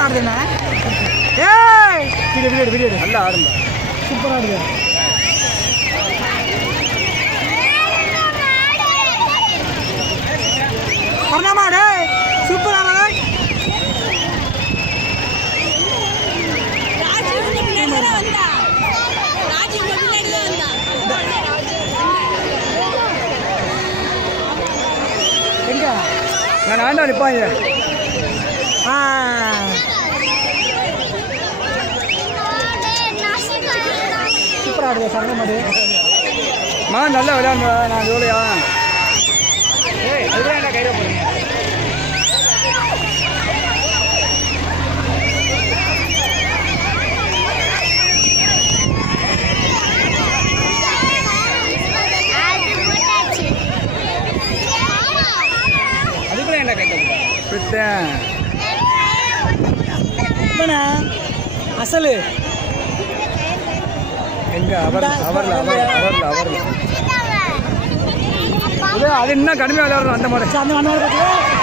Super ஆடுதுண்ணே ஏய்! Video video video நல்லா ஆடுங்க சூப்பர் ஆடுது. பண்ணாமா டேய்! சூப்பர் ஆடுது ராஜி உங்க ஆடுது சரண மாடு மா நல்லா விளையாடுங்க நான் ஜோலியா ஏய் அதுதான் கையில் அசலு. எங்க? அவர் அவர்ல அவர் அவர்ல அவர்ல இது அது இன்னும் கடுமையாக விளையாடுறோம் அந்த மாதிரி. அந்த மாதிரி